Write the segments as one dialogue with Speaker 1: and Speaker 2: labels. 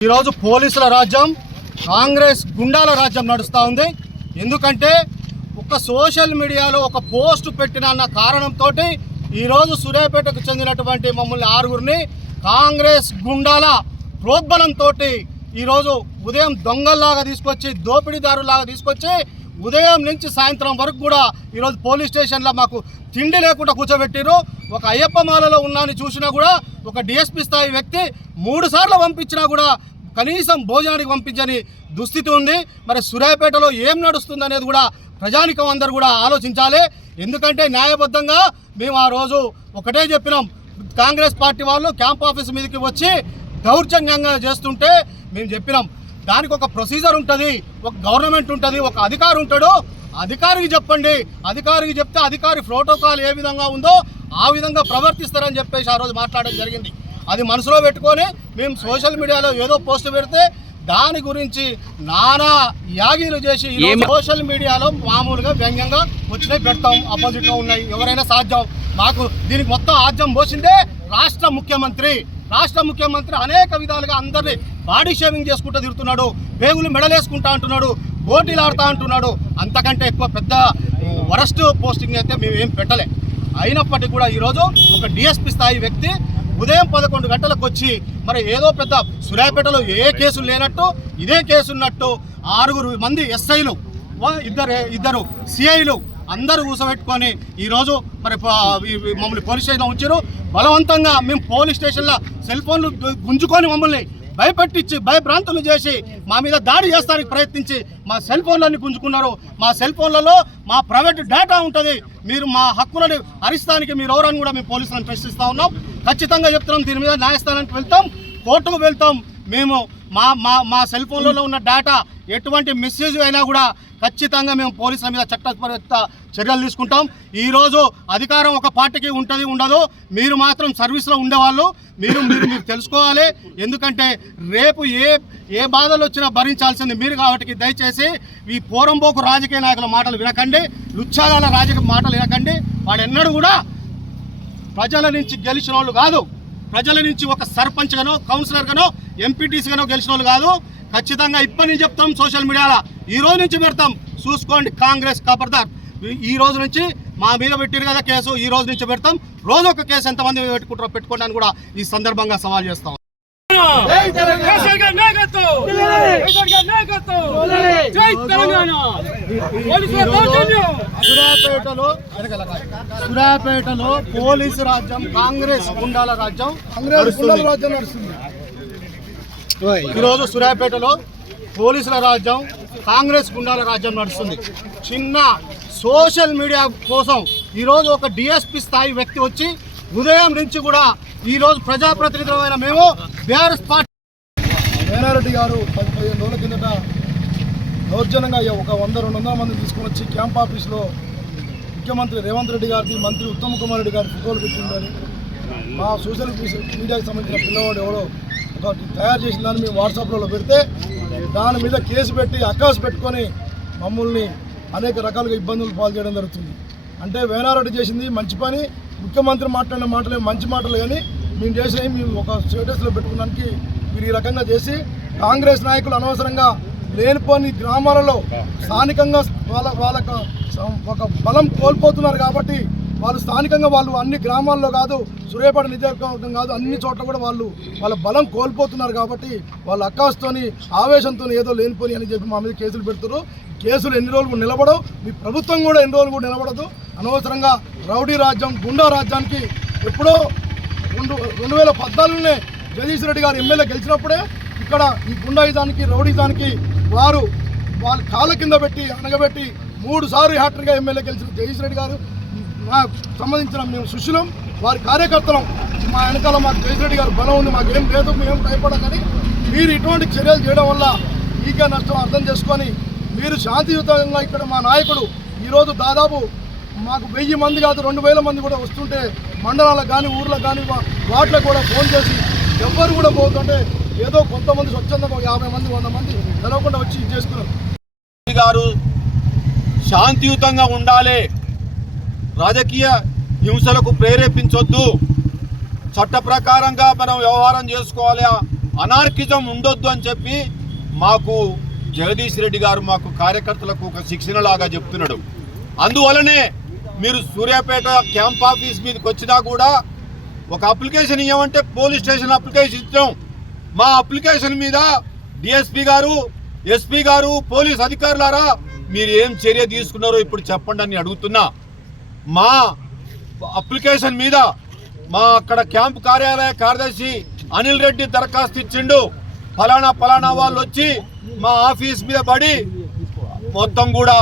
Speaker 1: ఈరోజు పోలీసుల రాజ్యం కాంగ్రెస్ గుండాల రాజ్యం నడుస్తూ ఉంది. ఎందుకంటే ఒక సోషల్ మీడియాలో ఒక పోస్ట్ పెట్టిన అన్న కారణంతో ఈరోజు సూర్యాపేటకు చెందినటువంటి మమ్మల్ని ఆరుగురిని కాంగ్రెస్ గుండాల ప్రోద్బలంతో ఈరోజు ఉదయం దొంగల్లాగా తీసుకొచ్చి దోపిడీదారులాగా తీసుకొచ్చి ఉదయం నుంచి సాయంత్రం వరకు కూడా ఈరోజు పోలీస్ స్టేషన్లో మాకు తిండి లేకుండా కూర్చోబెట్టిరు ఒక అయ్యప్ప మాలలో ఉన్నాని చూసినా కూడా ఒక డిఎస్పీ స్థాయి వ్యక్తి మూడు సార్లు పంపించినా కూడా కనీసం భోజనానికి పంపించని దుస్థితి ఉంది. మరి సూర్యాపేటలో ఏం నడుస్తుంది అనేది కూడా ప్రజానికం అందరూ కూడా ఆలోచించాలి. ఎందుకంటే న్యాయబద్ధంగా మేము ఆ రోజు ఒకటే చెప్పినాం. కాంగ్రెస్ పార్టీ వాళ్ళు క్యాంప్ ఆఫీస్ మీదకి వచ్చి దౌర్జన్యంగా చేస్తుంటే మేము చెప్పినాం. దానికి ఒక ప్రొసీజర్ ఉంటుంది ఒక గవర్నమెంట్ ఉంటుంది ఒక అధికారి ఉంటాడు. అధికారికి చెప్పండి. అధికారికి చెప్తే అధికారి ప్రోటోకాల్ ఏ విధంగా ఉందో ఆ విధంగా ప్రవర్తిస్తారని చెప్పేసి ఆ రోజు మాట్లాడడం జరిగింది. అది మనసులో పెట్టుకొని మేము సోషల్ మీడియాలో ఏదో పోస్ట్ పెడితే దాని గురించి నానా యాగీలు చేసి సోషల్ మీడియాలో మామూలుగా వ్యంగ్యంగా వచ్చినాయి పెడతాం అపోజిట్గా ఉన్నాయి. ఎవరైనా సాధ్యం. మాకు దీనికి మొత్తం ఆద్యం పోసిందే రాష్ట్ర ముఖ్యమంత్రి. రాష్ట్ర ముఖ్యమంత్రి అనేక విధాలుగా అందరినీ బాడీ షేవింగ్ చేసుకుంటూ తిరుగుతున్నాడు. పేగులు మెడలేసుకుంటా అంటున్నాడు. పోటీలు ఆడుతా అంటున్నాడు. అంతకంటే ఎక్కువ పెద్ద వరస్ట్ పోస్టింగ్ అయితే మేము ఏం పెట్టలే. అయినప్పటికీ కూడా ఈరోజు ఒక డిఎస్పి స్థాయి వ్యక్తి ఉదయం పదకొండు గంటలకు వచ్చి మరి ఏదో పెద్ద సురాయపేటలో ఏ కేసులు లేనట్టు ఇదే కేసు ఉన్నట్టు ఆరుగురు మంది ఎస్ఐలు ఇద్దరు ఇద్దరు సిఐలు అందరూ కూసబెట్టుకొని ఈరోజు మరి మమ్మల్ని పోలీస్ స్టేషన్లో ఉంచారు. బలవంతంగా మేము పోలీస్ స్టేషన్లో సెల్ ఫోన్లు గుంజుకొని మమ్మల్ని భయపెట్టించి భయభ్రాంతులు చేసి మా మీద దాడి చేస్తానికి ప్రయత్నించి మా సెల్ ఫోన్లన్నీ గుంజుకున్నారు. మా సెల్ ఫోన్లలో మా ప్రైవేట్ డేటా ఉంటుంది. మీరు మా హక్కులను హరిస్తానికి మీరు ఎవరని కూడా మేము పోలీసులను ప్రశ్నిస్తూ ఉన్నాం. ఖచ్చితంగా చెప్తున్నాం. దీని మీద న్యాయస్థానానికి వెళ్తాం కోర్టుకు వెళ్తాం. మేము మా మా మా సెల్ ఫోన్లలో ఉన్న డేటా ఎటువంటి మెసేజ్ అయినా కూడా ఖచ్చితంగా మేము పోలీసుల మీద చట్టపరత చర్యలు తీసుకుంటాం. ఈరోజు అధికారం ఒక పార్టీకి ఉంటుంది ఉండదు. మీరు మాత్రం సర్వీస్లో ఉండేవాళ్ళు. మీరు మీరు మీరు తెలుసుకోవాలి. ఎందుకంటే రేపు ఏ ఏ బాధలు వచ్చినా భరించాల్సింది మీరు కాబట్టి దయచేసి ఈ పోరంబోకు రాజకీయ నాయకుల మాటలు వినకండి. లుచ్చాగాల రాజకీయ మాటలు వినకండి. వాడు ఎన్నడూ కూడా ప్రజల నుంచి గెలిచిన వాళ్ళు కాదు. ప్రజల నుంచి ఒక సర్పంచ్ గానో కౌన్సిలర్ గానో ఎంపీటీసీ గానో గెలిచిన వాళ్ళు కాదు. ఖచ్చితంగా ఇప్పటి నుంచి చెప్తాం సోషల్ మీడియాలో. ఈ రోజు నుంచి పెడతాం. చూసుకోండి కాంగ్రెస్ ఖబర్దార్ ఈ- రోజు నుంచి మా మీద పెట్టారు కదా కేసు ఈ రోజు నుంచి పెడతాం. రోజు ఒక కేసు ఎంతమంది మీద పెట్టుకుంటారో పెట్టుకోవడానికి కూడా ఈ సందర్భంగా సవాల్ చేస్తాం.
Speaker 2: జై తెలంగాణ. పోలీసుల దౌర్జన్యం.
Speaker 1: సూర్యాపేటలో పోలీసు రాజ్యం కాంగ్రెస్ గుండాల రాజ్యం నడుస్తుంది. ఈరోజు సూర్యాపేటలో పోలీసుల రాజ్యం కాంగ్రెస్ గుండాల రాజ్యం నడుస్తుంది. చిన్న సోషల్ మీడియా కోసం ఈరోజు ఒక డిఎస్పి స్థాయి వ్యక్తి వచ్చి ఉదయం నుంచి కూడా ఈరోజు ప్రజాప్రతినిధులమైన మేము బీఆర్ఎస్ పార్టీ
Speaker 3: వేనారెడ్డి గారు పది పదిహేను రోజుల కిందట దౌర్జన్యంగా ఒక వంద రెండు వందల మంది తీసుకుని వచ్చి క్యాంప్ ఆఫీస్లో ముఖ్యమంత్రి రేవంత్ రెడ్డి గారిది మంత్రి ఉత్తమ్ కుమార్ రెడ్డి గారి ఫోటోలు పెట్టిందని. మా సోషల్ మీడియాకి సంబంధించిన పిల్లవాడు ఎవడో ఒక తయారు చేసిన దాన్ని మేము వాట్సాప్లో పెడితే దాని మీద కేసు పెట్టి అకాస్ పెట్టుకొని మమ్మల్ని అనేక రకాలుగా ఇబ్బందులు పాలు చేయడం జరుగుతుంది. అంటే వేనారెడ్డి చేసింది మంచి పని ముఖ్యమంత్రి మాట్లాడిన మాటలే మంచి మాటలు కానీ మేము చేసినవి మేము ఒక స్టేటస్లో పెట్టుకోవడానికి మీరు ఈ రకంగా చేసి కాంగ్రెస్ నాయకులు అనవసరంగా లేనిపోని గ్రామాలలో స్థానికంగా వాళ్ళ వాళ్ళకు ఒక బలం కోల్పోతున్నారు కాబట్టి వాళ్ళు స్థానికంగా వాళ్ళు అన్ని గ్రామాల్లో కాదు సూర్యాపేట నియోజకవర్గం కాదు అన్ని చోట్ల కూడా వాళ్ళు వాళ్ళ బలం కోల్పోతున్నారు కాబట్టి వాళ్ళ అక్కాస్తోని ఆవేశంతో ఏదో లేనిపోని అని చెప్పి మా మీద కేసులు పెడుతున్నారు కేసులు ఎన్ని రోజులు కూడా నిలబడవు. మీ ప్రభుత్వం కూడా ఎన్ని రోజులు కూడా నిలబడదు. అనవసరంగా రౌడీ రాజ్యం గుండా రాజ్యానికి ఎప్పుడో రెండు రెండు వేల పద్నాలుగునే జగదీష్ రెడ్డి గారు ఎమ్మెల్యే గెలిచినప్పుడే ఇక్కడ ఈ గుండాయిజానికి రౌడీజానికి వారు వాళ్ళ కాళ్ళ కింద పెట్టి అనగబెట్టి మూడు సార్లు హ్యాట్రిక్గా ఎమ్మెల్యే గెలిచిన జగదీష్ రెడ్డి గారు నాకు సంబంధించిన మేము సుశీలం వారి కార్యకర్తలం. మా వెనకాల మాకు జగదీష్ రెడ్డి గారు బలం ఉంది మాకు ఏం లేదు మేము భయపడం కానీ మీరు ఇటువంటి చర్యలు చేయడం వల్ల మీకే నష్టం అర్థం చేసుకొని మీరు శాంతియుతంగా ఇక్కడ మా నాయకుడు ఈరోజు దాదాపు మాకు వెయ్యి మంది కాదు రెండు వేల మంది కూడా వస్తుంటే మండలాలకు కానీ ఊర్లకు కానీ వాటిలో కూడా ఫోన్ చేసి ఎవ్వరు కూడా పోతుంటే ఏదో కొంతమంది స్వచ్ఛందంగా ఒక యాభై మంది వంద మంది తెలవకుండా వచ్చి ఇది చేసుకున్నారు.
Speaker 4: గారు శాంతియుతంగా ఉండాలి. రాజకీయ హింసలకు ప్రేరేపించొద్దు. చట్ట ప్రకారంగా మనం వ్యవహారం చేసుకోవాలి. అనార్కిజం ఉండొద్దు అని చెప్పి మాకు జగదీష్ రెడ్డి గారు మాకు కార్యకర్తలకు ఒక శిక్షణ లాగా చెప్తున్నాడు. అందువలనే మీరు సూర్యాపేట క్యాంప్ ఆఫీస్ మీదకి వచ్చినా కూడా ఒక అప్లికేషన్ ఇవ్వమంటే పోలీస్ స్టేషన్ అప్లికేషన్ ఇచ్చాం. మా అప్లికేషన్ మీద డిఎస్పీ గారు ఎస్పీ గారు పోలీస్ అధికారులారా మీరు ఏం చర్య తీసుకున్నారో ఇప్పుడు చెప్పండి అని అడుగుతున్నా. మా అప్లికేషన్ మీద మా అక్కడ క్యాంప్ కార్యాలయ కార్యదర్శి అనిల్ రెడ్డి దరఖాస్తు ఇచ్చిండు. ఫలానా ఫలానా వాళ్ళు వచ్చి మా ఆఫీస్ మీద పడి మొత్తం కూడా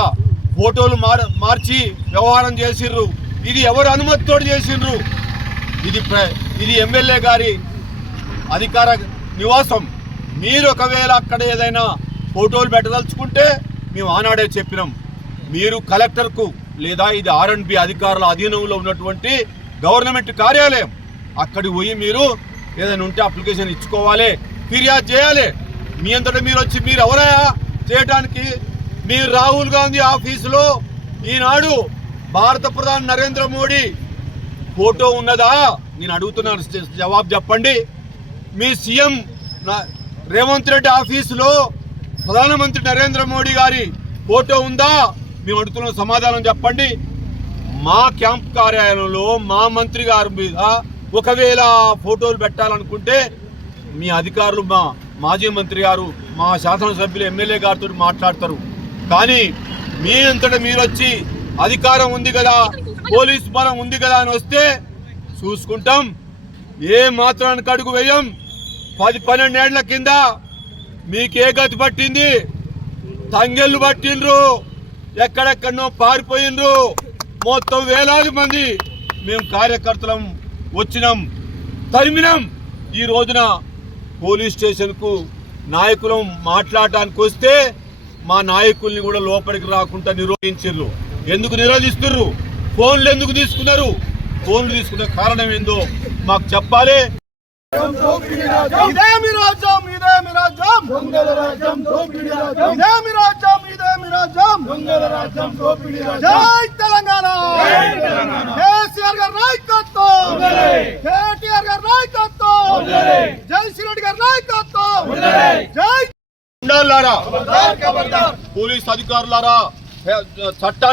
Speaker 4: ఫోటోలు మార్చి వ్యవహారం చేసిర్రు. ఇది ఎవరు అనుమతితో చేసిండ్రు ఇది ప్ర- ఇది ఎమ్మెల్యే గారి అధికార నివాసం. మీరు ఒకవేళ అక్కడ ఏదైనా ఫోటోలు పెట్టదలుచుకుంటే మేము ఆనాడే చెప్పినాం. మీరు కలెక్టర్కు లేదా ఇది ఆర్ అండ్ బి అధికారుల అధీనంలో ఉన్నటువంటి గవర్నమెంట్ కార్యాలయం. అక్కడికి పోయి మీరు ఏదైనా ఉంటే అప్లికేషన్ ఇచ్చుకోవాలి ఫిర్యాదు చేయాలి. మీ అంతటా మీరు వచ్చి మీరు ఎవరయ్యా చేయడానికి మీరు రాహుల్ గాంధీ ఆఫీసులో ఈనాడు భారత ప్రధాని నరేంద్ర మోడీ ఫోటో ఉన్నదా? నేను అడుగుతున్నాను. జవాబు చెప్పండి. మీ సీఎం రేవంత్ రెడ్డి ఆఫీసులో ప్రధానమంత్రి నరేంద్ర మోడీ గారి ఫోటో ఉందా? మేము అడుగుతున్న. సమాధానం చెప్పండి. మా క్యాంప్ కార్యాలయంలో మా మంత్రి గారి మీద ఒకవేళ ఫోటోలు పెట్టాలనుకుంటే మీ అధికారులు మా మాజీ మంత్రి గారు మా శాసనసభ్యులు ఎమ్మెల్యే గారితో మాట్లాడతారు. కానీ మీ అంతటా మీరు వచ్చి అధికారం ఉంది కదా? పోలీస్ బలం ఉంది కదా అని వస్తే చూసుకుంటాం. ఏ మాత్రానికి అడుగు వేయం. పది పన్నెండేళ్ళ కింద మీకే గతి పట్టింది. తంగెళ్ళు పట్టిండ్రు. ఎక్కడెక్కడనో పారిపోయిండ్రు. మొత్తం వేలాది మంది మేము కార్యకర్తలం వచ్చినాం. తరిమినాం. ఈ రోజున పోలీస్ స్టేషన్కు నాయకులం మాట్లాడటానికి వస్తే మా నాయకుల్ని కూడా లోపలికి రాకుండా నిరోధించారు ఎందుకు నిరోధిస్తున్నారు ఫోన్లు ఎందుకు తీసుకున్నారు? ఫోన్లు తీసుకున్న కారణం ఏందో మాకు చెప్పాలి.
Speaker 1: జై తెలంగాణ! కేసీఆర్ గారి నాయకత్వం! కేటీఆర్ గారి నాయకత్వం! జై శ్రీరెడ్డి గారి నాయకత్వం! జై
Speaker 4: ఉండాలారా పోలీస్ అధికారులారా చట్టాన్ని